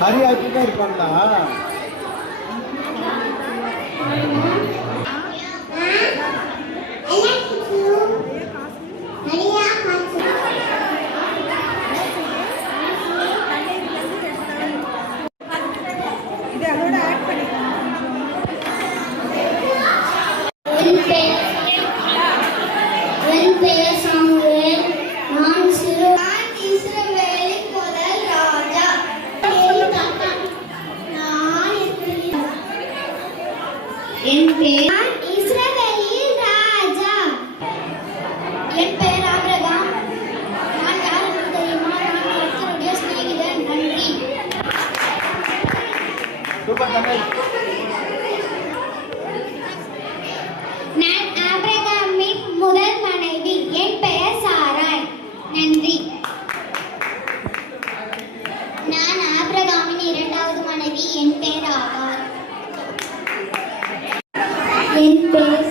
ஹரி ஆக்கிட்டே இருப்பாங்களா? என் பேர் இஸ்ரவேலின் ராஜா. என் பேர் ஆபிரகாம். நான் யார் என்று தெரியுமா? நான் கர்த்தருடைய சிநேகிதன். நன்றி. நான் ஆபிரகாமின் முதல் மனைவி. என் பெயர் சாராய். நன்றி. நான் ஆபிரகாமின் இரண்டாவது மனைவி. என் பெயர் ஆகார். என் பெயர்